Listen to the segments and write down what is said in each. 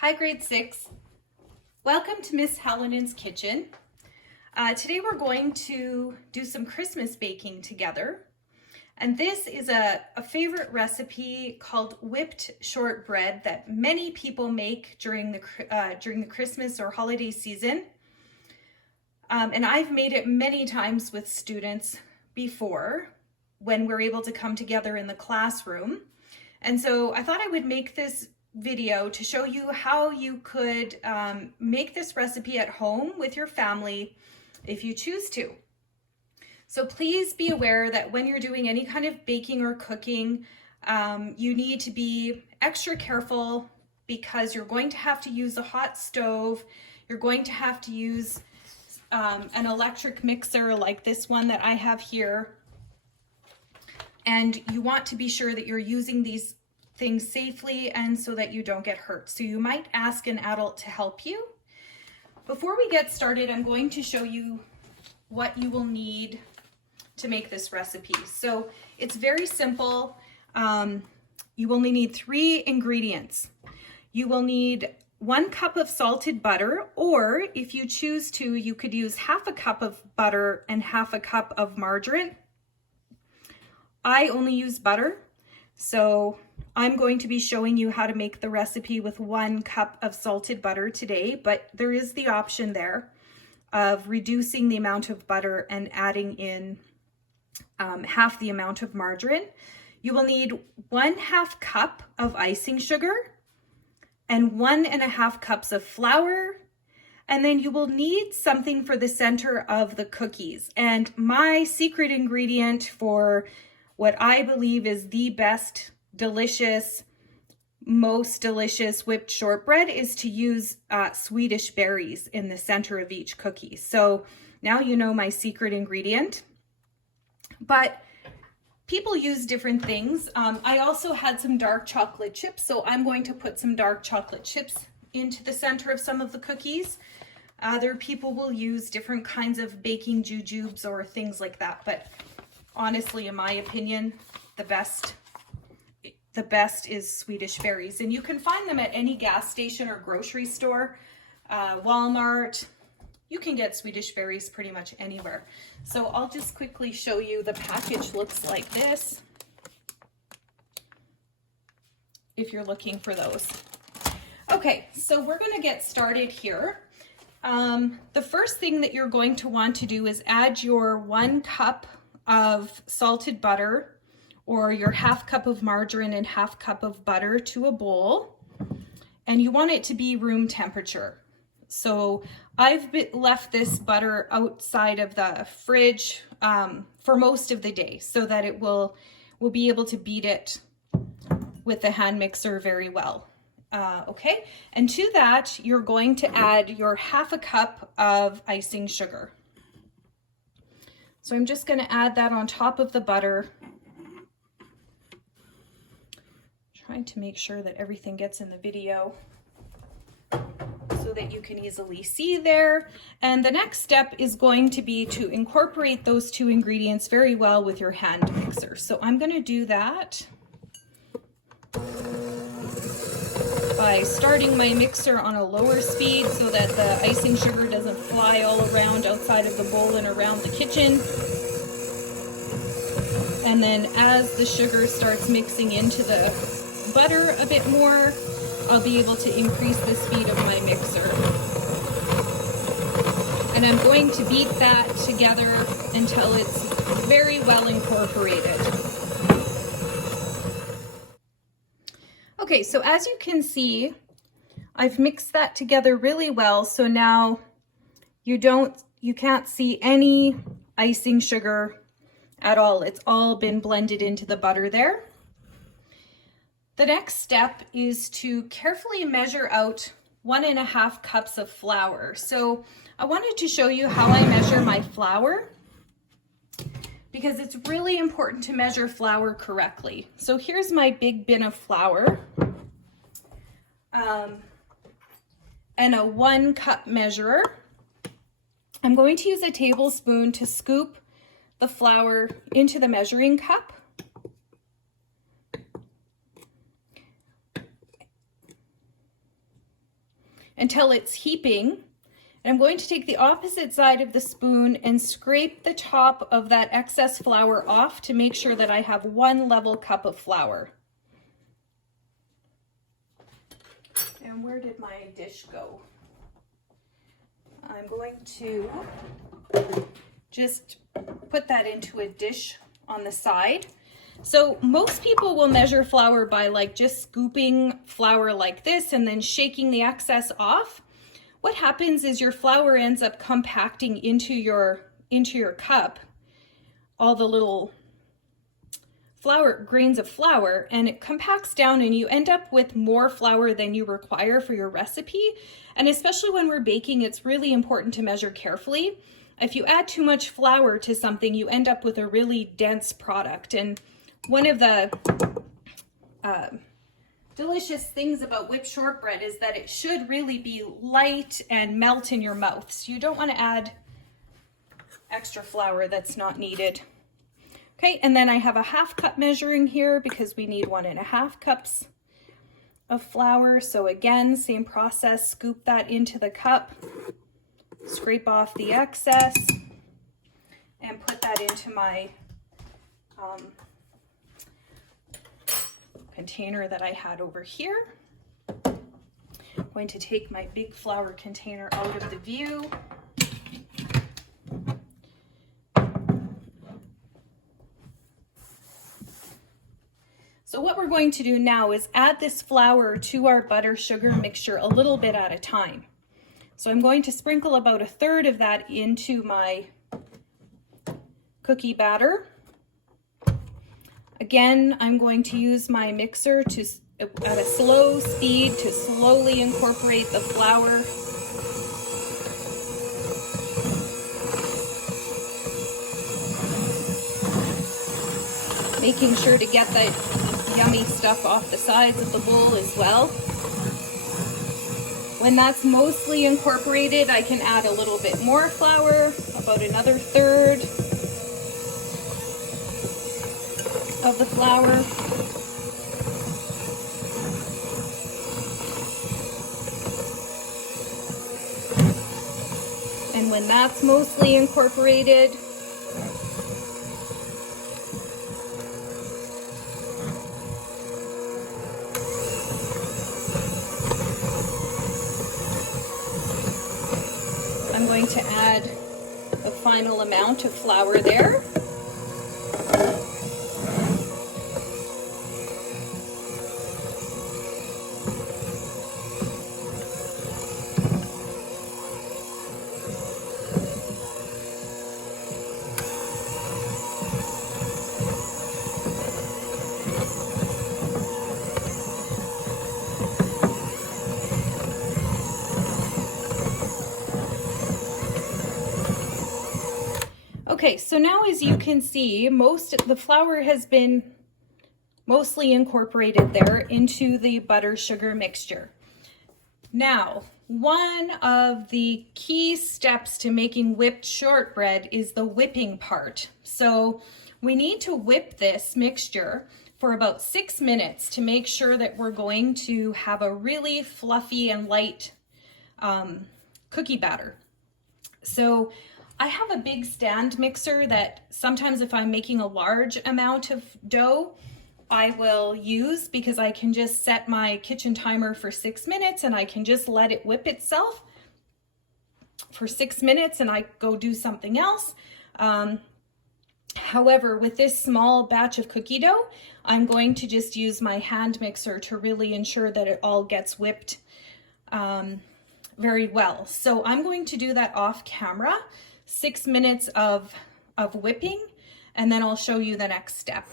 Hi, grade 6. Welcome to Miss Hallinan Kitchen. Today we're going to do some Christmas baking together. And this is a favorite recipe called whipped shortbread that many people make during the Christmas or holiday season. And I've made it many times with students before when we're able to come together in the classroom. And so I thought I would make this video to show you how you could make this recipe at home with your family if you choose to. So please be aware that when you're doing any kind of baking or cooking, you need to be extra careful because you're going to have to use a hot stove. You're going to have to use an electric mixer like this one that I have here. And you want to be sure that you're using these things safely and so that you don't get hurt. So you might ask an adult to help you. Before we get started, I'm going to show you what you will need to make this recipe. So it's very simple. You only need 3 ingredients. You will need 1 cup of salted butter, or if you choose to, you could use half a cup of butter and half a cup of margarine. I only use butter, so I'm going to be showing you how to make the recipe with 1 cup of salted butter today, but there is the option there of reducing the amount of butter and adding in half the amount of margarine. You will need 1/2 cup of icing sugar and 1.5 cups of flour. And then you will need something for the center of the cookies. And my secret ingredient for what I believe is the best, delicious, most delicious whipped shortbread is to use Swedish berries in the center of each cookie. So now you know my secret ingredient. But people use different things. I also had some dark chocolate chips, so I'm going to put some dark chocolate chips into the center of some of the cookies. Other people will use different kinds of baking jujubes or things like that, but honestly, in my opinion, the best is Swedish berries. And you can find them at any gas station or grocery store, Walmart. You can get Swedish berries pretty much anywhere. So I'll just quickly show you. The package looks like this, if you're looking for those. Okay, so we're gonna get started here. The first thing that you're going to want to do is add your 1 cup of salted butter, or your 1/2 cup of margarine and 1/2 cup of butter to a bowl. And you want it to be room temperature. So I've left this butter outside of the fridge for most of the day so that it will be able to beat it with the hand mixer very well. Okay, and to that, you're going to add your 1/2 cup of icing sugar. So I'm just going to add that on top of the butter. Trying to make sure that everything gets in the video so that you can easily see there. And the next step is going to be to incorporate those 2 ingredients very well with your hand mixer. So I'm going to do that by starting my mixer on a lower speed so that the icing sugar doesn't fly all around outside of the bowl and around the kitchen. And then as the sugar starts mixing into the butter a bit more, I'll be able to increase the speed of my mixer. And I'm going to beat that together until it's very well incorporated. Okay, so as you can see, I've mixed that together really well. So now you can't see any icing sugar at all. It's all been blended into the butter there. The next step is to carefully measure out 1.5 cups of flour. So I wanted to show you how I measure my flour because it's really important to measure flour correctly. So here's my big bin of flour and a 1 cup measurer. I'm going to use a tablespoon to scoop the flour into the measuring cup. until it's heaping. And I'm going to take the opposite side of the spoon and scrape the top of that excess flour off to make sure that I have one level cup of flour. And where did my dish go? I'm going to just put that into a dish on the side. So most people will measure flour by like just scooping flour like this and then shaking the excess off. What happens is your flour ends up compacting into your cup, all the little grains of flour, and it compacts down and you end up with more flour than you require for your recipe. And especially when we're baking, it's really important to measure carefully. If you add too much flour to something, you end up with a really dense product. And one of the delicious things about whipped shortbread is that it should really be light and melt in your mouth. So you don't want to add extra flour that's not needed. Okay, and then I have a 1/2 cup measuring here because we need 1.5 cups of flour. So again, same process, scoop that into the cup, scrape off the excess, and put that into my container that I had over here. I'm going to take my big flour container out of the view. So what we're going to do now is add this flour to our butter sugar mixture a little bit at a time. So I'm going to sprinkle about 1/3 of that into my cookie batter. Again, I'm going to use my mixer at a slow speed to slowly incorporate the flour. Making sure to get the yummy stuff off the sides of the bowl as well. When that's mostly incorporated, I can add a little bit more flour, about another 1/3 of the flour. And when that's mostly incorporated, I'm going to add the final amount of flour there. Okay, so now as you can see, the flour has been mostly incorporated there into the butter sugar mixture. Now, one of the key steps to making whipped shortbread is the whipping part. So we need to whip this mixture for about 6 minutes to make sure that we're going to have a really fluffy and light cookie batter. So I have a big stand mixer that sometimes if I'm making a large amount of dough, I will use because I can just set my kitchen timer for 6 minutes and I can just let it whip itself for 6 minutes and I go do something else. However, with this small batch of cookie dough, I'm going to just use my hand mixer to really ensure that it all gets whipped very well. So I'm going to do that off camera. 6 minutes of whipping, and then I'll show you the next step.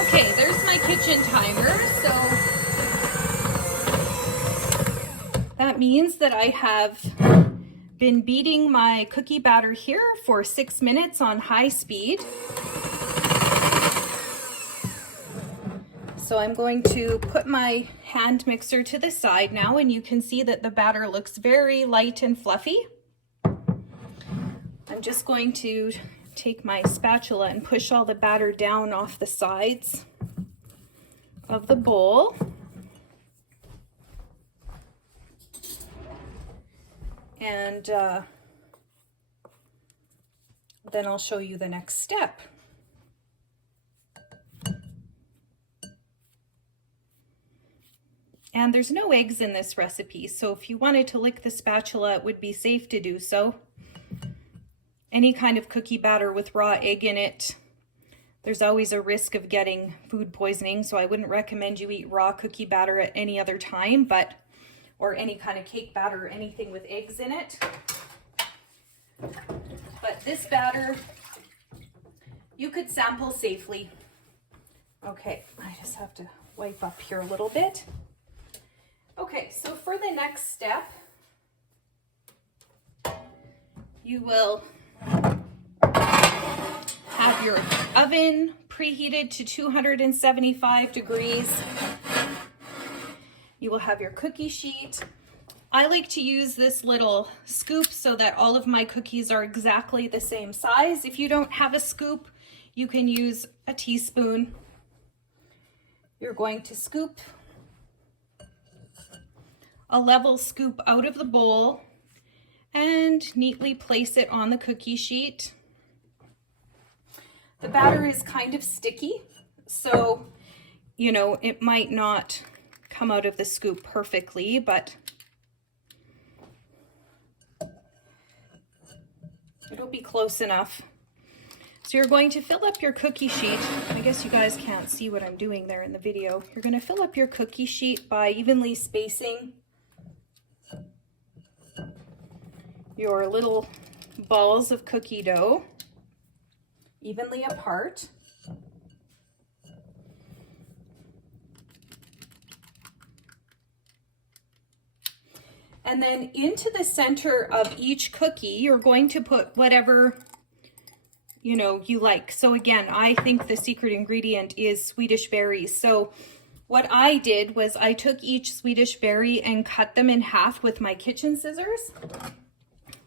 Okay, there's my kitchen timer. So that means that I have been beating my cookie batter here for 6 minutes on high speed. So I'm going to put my hand mixer to the side now, and you can see that the batter looks very light and fluffy. I'm just going to take my spatula and push all the batter down off the sides of the bowl. And then I'll show you the next step. And there's no eggs in this recipe, so if you wanted to lick the spatula, it would be safe to do so. Any kind of cookie batter with raw egg in it, there's always a risk of getting food poisoning, so I wouldn't recommend you eat raw cookie batter at any other time, or any kind of cake batter or anything with eggs in it. But this batter, you could sample safely. Okay, I just have to wipe up here a little bit. Okay, so for the next step, you will have your oven preheated to 275 degrees. You will have your cookie sheet. I like to use this little scoop so that all of my cookies are exactly the same size. If you don't have a scoop, you can use a teaspoon. You're going to scoop a level scoop out of the bowl and neatly place it on the cookie sheet. The batter is kind of sticky, so, you know, it might not come out of the scoop perfectly, but it'll be close enough. So you're going to fill up your cookie sheet. I guess you guys can't see what I'm doing there in the video. You're going to fill up your cookie sheet by evenly spacing your little balls of cookie dough evenly apart. And then into the center of each cookie, you're going to put whatever, you know, you like. So again, I think the secret ingredient is Swedish berries. So what I did was I took each Swedish berry and cut them in half with my kitchen scissors.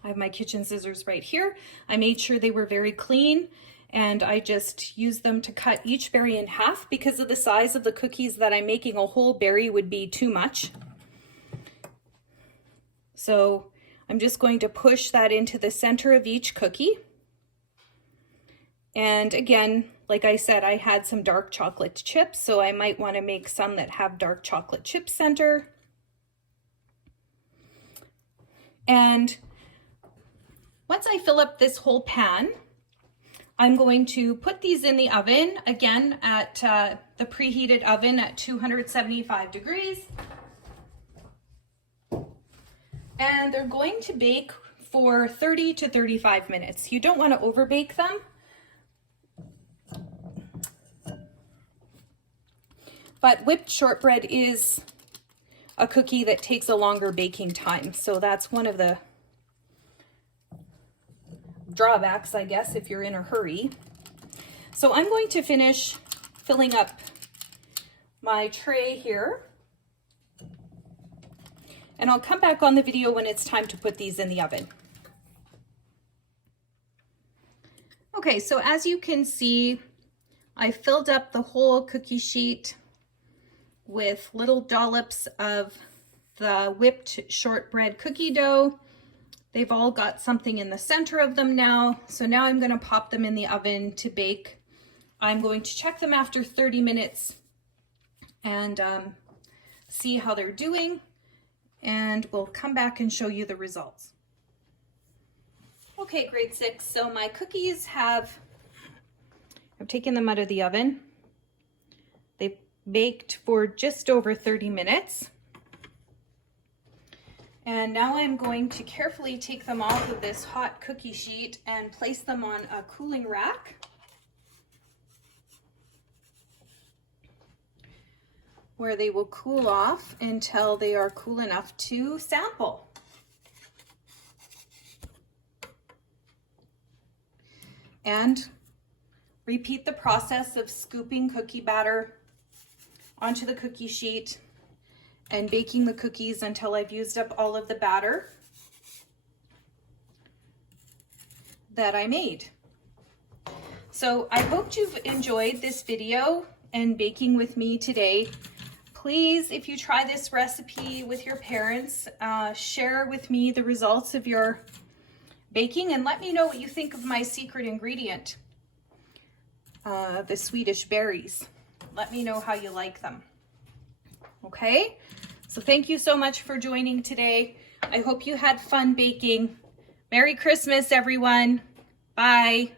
I have my kitchen scissors right here. I made sure they were very clean, and I just used them to cut each berry in half. Because of the size of the cookies that I'm making, a whole berry would be too much. So I'm just going to push that into the center of each cookie. And again, like I said, I had some dark chocolate chips, so I might want to make some that have dark chocolate chip center. And once I fill up this whole pan, I'm going to put these in the oven, again at the preheated oven at 275 degrees. And they're going to bake for 30 to 35 minutes. You don't want to over bake them. But whipped shortbread is a cookie that takes a longer baking time. So that's one of the drawbacks, I guess, if you're in a hurry. So I'm going to finish filling up my tray here. And I'll come back on the video when it's time to put these in the oven. Okay, so as you can see, I filled up the whole cookie sheet with little dollops of the whipped shortbread cookie dough. They've all got something in the center of them now. So now I'm going to pop them in the oven to bake. I'm going to check them after 30 minutes and see how they're doing. And we'll come back and show you the results. Okay, grade 6, so my cookies I've taken them out of the oven. They've baked for just over 30 minutes. And now I'm going to carefully take them off of this hot cookie sheet and place them on a cooling rack. Where they will cool off until they are cool enough to sample. And repeat the process of scooping cookie batter onto the cookie sheet and baking the cookies until I've used up all of the batter. that I made. So I hope you've enjoyed this video and baking with me today. Please, if you try this recipe with your parents, share with me the results of your baking and let me know what you think of my secret ingredient, the Swedish berries. Let me know how you like them. Okay, so thank you so much for joining today. I hope you had fun baking. Merry Christmas, everyone. Bye.